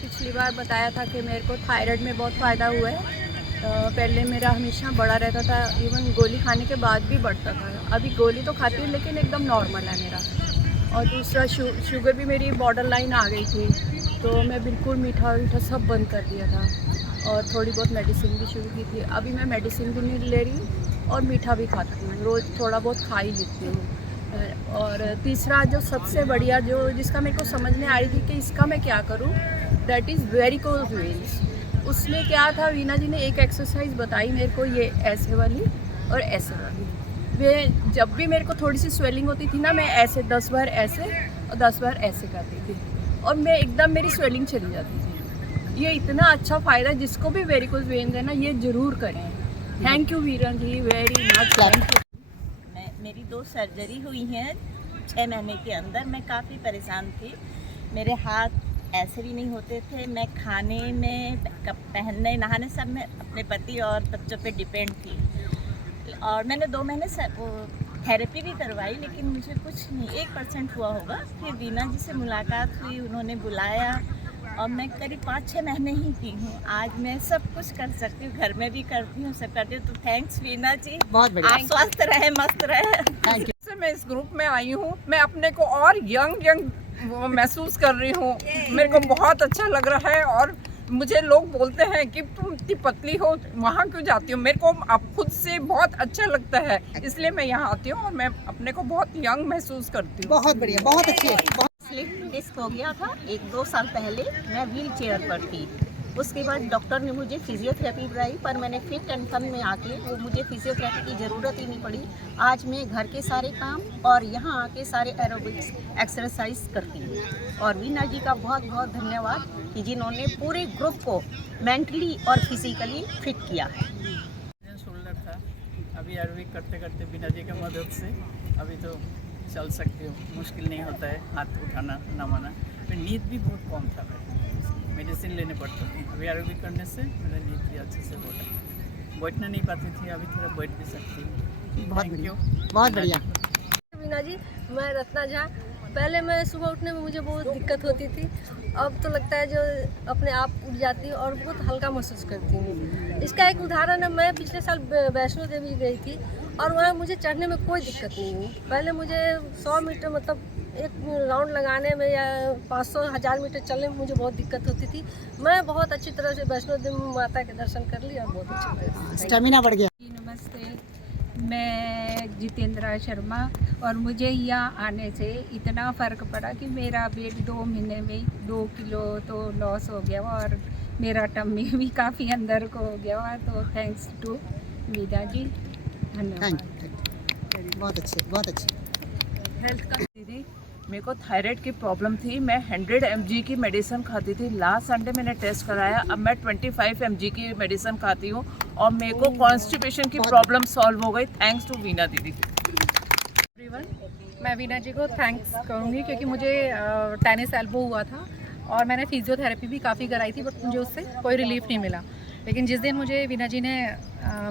पिछली बार बताया था कि मेरे को थायराइड में बहुत फ़ायदा हुआ है। पहले मेरा हमेशा बढ़ा रहता था, इवन गोली खाने के बाद भी बढ़ता था। अभी गोली तो खाती हूँ लेकिन एकदम नॉर्मल है मेरा। और दूसरा शुगर भी मेरी बॉर्डर लाइन आ गई थी, तो मैं बिल्कुल मीठा वीठा सब बंद कर दिया था और थोड़ी बहुत मेडिसिन भी शुरू की थी। अभी मैं मेडिसिन भी नहीं ले रही और मीठा भी खाती हूँ, रोज़ थोड़ा बहुत खा ही लेती हूँ। और तीसरा जो सबसे बढ़िया जिसका मेरे को समझ में आ रही थी कि इसका मैं क्या करूँ, दैट इज़ वेरिकोज वेन्स। उसमें क्या था, वीना जी ने एक एक्सरसाइज बताई मेरे को, ये ऐसे वाली और ऐसे वाली। वे जब भी मेरे को थोड़ी सी स्वेलिंग होती थी ना, मैं ऐसे 10 बार ऐसे और 10 बार ऐसे करती थी और मैं एकदम मेरी स्वेलिंग चली जाती थी। ये इतना अच्छा फ़ायदा, जिसको भी वेरिकोज वेन्स है ना, ये ज़रूर करें। Thank you Veera ji, very much thank you. मेरी 2 सर्जरी हुई हैं 6 महीने के अंदर। मैं काफ़ी परेशान थी, मेरे हाथ ऐसे भी नहीं होते थे। मैं खाने में, पहनने, नहाने सब में अपने पति और बच्चों पे डिपेंड थी। और मैंने 2 महीने थेरेपी भी करवाई, लेकिन मुझे कुछ नहीं, 1% हुआ होगा। फिर वीना जी से मुलाकात हुई, उन्होंने बुलाया और मैं करीब 5-6 महीने ही की हूँ। आज मैं सब कुछ कर सकती हूँ, घर में भी करती हूँ, सब करती हूँ। तो थैंक्स वीना जी, बहुत बढ़िया। आप स्वस्थ रहे, मस्त रहे। Thank you. मैं इस ग्रुप में आई हूँ, मैं अपने को और यंग महसूस कर रही हूँ। मेरे को बहुत अच्छा लग रहा है और मुझे लोग बोलते हैं कि तुम इतनी पतली हो, वहाँ क्यों जाती हो। मेरे को अब खुद से बहुत अच्छा लगता है, इसलिए मैं यहाँ आती हूँ और मैं अपने को बहुत यंग महसूस करती हूँ। बहुत बढ़िया, बहुत अच्छी है। स्लिप डिस्क हो गया था 1-2 साल पहले, मैं व्हील चेयर पर थी। उसके बाद डॉक्टर ने मुझे फिजियोथेरेपी बताई, पर मैंने फिट एंड फन में आके वो मुझे फिजियोथेरेपी की ज़रूरत ही नहीं पड़ी। आज मैं घर के सारे काम और यहाँ आके सारे एरोबिक्स एक्सरसाइज करती हूँ। और वीना जी का बहुत बहुत धन्यवाद कि जिन्होंने पूरे ग्रुप को मेंटली और फिजिकली फिट किया है। शोल्डर था, अभी एरोबिक करते करते वीना जी की मदद से अभी तो चल सकती हूँ। मुश्किल नहीं होता है हाथ उठाना नमाना। फिर नींद भी बहुत कम था, मेडिसिन लेने पड़ता थी। अभी एरोबिक करने से मेरा नींद भी अच्छे से हो रहा है। बैठना नहीं पाती थी, अभी थोड़ा बैठ भी सकती हूँ। बहुत बढ़िया, बहुत बढ़िया। वीना जी, मैं रत्ना झा। पहले मैं सुबह उठने में मुझे बहुत दिक्कत होती थी, अब तो लगता है जो अपने आप उठ जाती हूँ और बहुत हल्का महसूस करती हूँ। इसका एक उदाहरण है, मैं पिछले साल वैष्णो देवी गई थी और वहाँ मुझे चढ़ने में कोई दिक्कत नहीं हुई। पहले मुझे 100 मीटर मतलब एक राउंड लगाने में या 500-1000 मीटर चलने में मुझे बहुत दिक्कत होती थी। मैं बहुत अच्छी तरह से वैष्णो देवी माता के दर्शन कर लिए और बहुत अच्छी तरह से। स्टेमिना बढ़ गया। नमस्ते, मैं जितेंद्रा शर्मा और मुझे यहाँ आने से इतना फ़र्क पड़ा कि मेरा वेट 2 महीने में 2 किलो तो लॉस हो गया और मेरा टम्मी भी काफ़ी अंदर को हो गया हुआ। तो थैंक्स टू वीना जी, धन्यवाद। थैंक यू, बहुत अच्छे, बहुत अच्छे। हेल्थ का दीदी, मेरे को थायराइड की प्रॉब्लम थी। मैं 100 mg की मेडिसिन खाती थी। लास्ट संडे मैंने टेस्ट कराया, अब मैं 25 mg की मेडिसिन खाती हूँ और मेरे को कॉन्स्टिपेशन की प्रॉब्लम सॉल्व हो गई, थैंक्स टू वीना दीदी। एवरीवन, मैं वीना जी को थैंक्स करूँगी क्योंकि मुझे टेनिस एल्बो हुआ था और मैंने फिजियोथेरेपी भी काफ़ी कराई थी, बट मुझे उससे कोई रिलीफ नहीं मिला। लेकिन जिस दिन मुझे वीना जी ने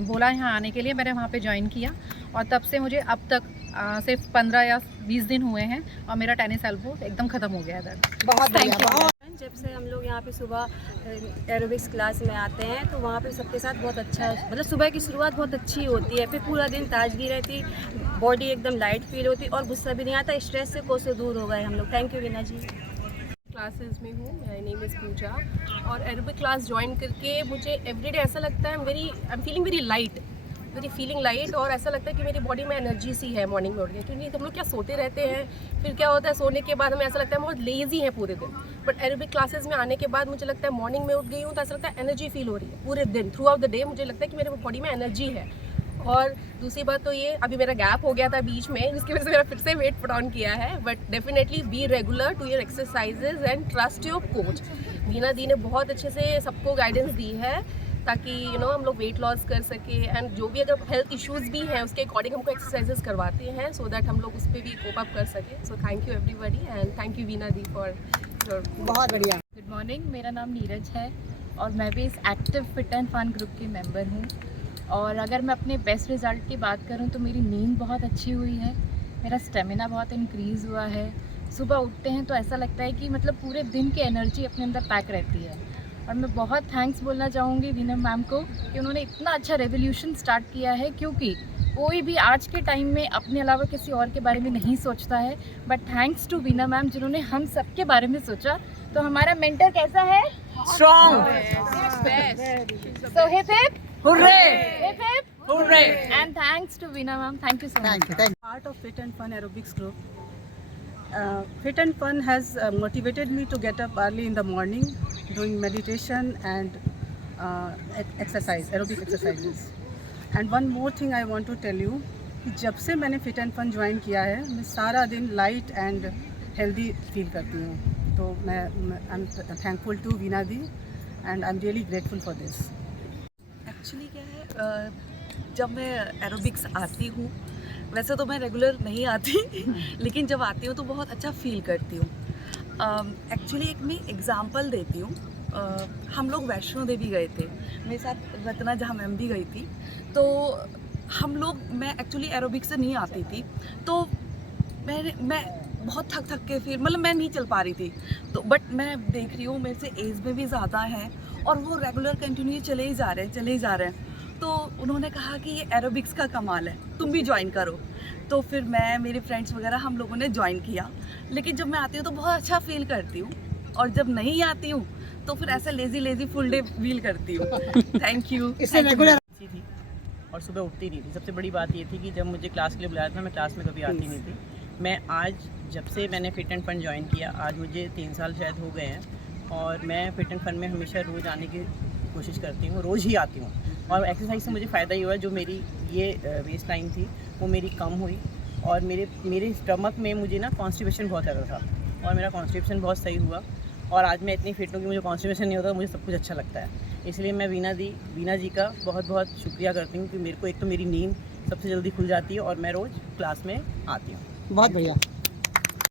बोला यहाँ आने के लिए, मैंने वहाँ पे ज्वाइन किया और तब से मुझे अब तक सिर्फ 15 या 20 दिन हुए हैं और मेरा टेनिस एल्बो एकदम ख़त्म हो गया है दर्द। बहुत बढ़िया, बहुत। जब से हम लोग यहाँ पे सुबह एरोबिक्स क्लास में आते हैं तो वहाँ पे सबके साथ बहुत अच्छा है, मतलब सुबह की शुरुआत बहुत अच्छी होती है, फिर पूरा दिन ताजगी रहती, बॉडी एकदम लाइट फील होती और गुस्सा भी नहीं आता, स्ट्रेस से कोसों दूर हो गए हम लोग। Thank you Veena ji. Classes में हूँ, माय नेम इज़ पूजा और एरोबिक क्लास ज्वाइन करके मुझे एवरीडे ऐसा लगता है I am feeling very light, और ऐसा लगता है कि मेरी बॉडी में एनर्जी सी है मॉर्निंग में उठ के। क्योंकि हम लोग क्या सोते रहते हैं, फिर क्या होता है सोने के बाद हमें ऐसा लगता है बहुत लेज़ी है पूरे दिन। बट एरोबिक क्लासेस में आने के बाद मुझे लगता है मॉर्निंग में उठ गई हूँ तो ऐसा लगता है एनर्जी फील हो रही है पूरे दिन, थ्रू आउट द डे मुझे लगता है कि मेरे बॉडी में एनर्जी है। और दूसरी बात तो ये, अभी मेरा गैप हो गया था बीच में, जिसकी वजह से मेरा फिर से वेट पुट ऑन किया है। But definitely be regular to your exercises and trust your coach. Veena दी ने बहुत अच्छे से सबको गाइडेंस दी है ताकि हम लोग वेट लॉस कर सके एंड जो भी अगर हेल्थ इश्यूज़ भी हैं उसके अकॉर्डिंग हमको एक्सरसाइजेस करवाते हैं सो दैट हम लोग उस पर भी कोप अप कर सकें। So thank you everybody and thank you Veena the for your. बहुत बढ़िया। गुड मॉर्निंग, मेरा नाम नीरज है और मैं भी इस active fit and fun group की मेंबर हूँ। और अगर मैं अपने बेस्ट रिज़ल्ट की बात करूँ तो मेरी नींद बहुत अच्छी हुई है, मेरा स्टेमिना बहुत इंक्रीज़ हुआ है सुबह उठते हैं तो ऐसा लगता है कि मतलब पूरे दिन की एनर्जी अपने अंदर पैक रहती है। और मैं बहुत थैंक्स बोलना चाहूँगी वीना मैम को कि उन्होंने इतना अच्छा रेवोल्यूशन स्टार्ट किया है, क्योंकि कोई भी आज के टाइम में अपने अलावा किसी और के बारे में नहीं सोचता है, but thanks to Veena ma'am जिन्होंने हम सब के बारे में सोचा। तो हमारा मेंटर कैसा है? Strong. So hip hip hurray! hip hip hurray! and thanks to Veena ma'am. Thank you so much. Thank you thank Part of Fit and Fun Aerobics group. Fit and Fun has motivated me to get up early in the morning, doing meditation and exercise, aerobic exercises. And one more thing I want to tell you, कि जब से मैंने Fit and Fun join किया है, मैं सारा दिन light and healthy feel करती हूँ। तो मैं I am thankful to Veena di and I am really grateful for this. Actually क्या है, जब मैं एरोबिक्स आती हूँ, वैसे तो मैं रेगुलर नहीं आती लेकिन जब आती हूँ तो बहुत अच्छा फील करती हूँ। एक्चुअली एक मैं एग्ज़ाम्पल देती हूँ। हम लोग वैष्णो देवी गए थे, मेरे साथ रत्ना जहाँ मैम भी गई थी। तो हम लोग, मैं एक्चुअली एरोबिक्स से नहीं आती थी, तो मैं बहुत थक के फिर मतलब मैं नहीं चल पा रही थी। तो बट मैं देख रही हूँ मेरे से एज में भी ज़्यादा है और वो रेगुलर कंटिन्यू चले ही जा रहे हैं। तो उन्होंने कहा कि ये एरोबिक्स का कमाल है, तुम भी ज्वाइन करो। तो फिर मैं, मेरे फ्रेंड्स वगैरह हम लोगों ने ज्वाइन किया। लेकिन जब मैं आती हूँ तो बहुत अच्छा फील करती हूँ, और जब नहीं आती हूँ तो फिर ऐसा लेज़ी फुल डे फील करती हूँ। Thank you. इससे रेगुलर थी और सुबह उठती नहीं थी। सबसे बड़ी बात ये थी कि जब मुझे क्लास के लिए बुलाया था, मैं क्लास में कभी आती नहीं थी। मैं आज, जब से मैंने फिट एंड फन ज्वाइन किया, आज मुझे 3 साल शायद हो गए हैं, और मैं फिट एंड फन में हमेशा रोज़ आने की कोशिश करती हूँ, रोज़ ही आती हूँ। और एक्सरसाइज से मुझे फ़ायदा ही हुआ, जो मेरी ये वेस्ट लाइन थी वो मेरी कम हुई, और मेरे स्टमक में मुझे ना कॉन्स्टिपेशन बहुत ज़्यादा था, और मेरा कॉन्स्टिपेशन बहुत सही हुआ। और आज मैं इतनी फिट हूँ कि मुझे कॉन्स्टिपेशन नहीं होता, मुझे सब कुछ अच्छा लगता है। इसलिए मैं वीना जी का बहुत शुक्रिया करती हूँ कि मेरे को एक तो मेरी नींद सबसे जल्दी खुल जाती है और मैं रोज़ क्लास में आती हूँ। बहुत बढ़िया।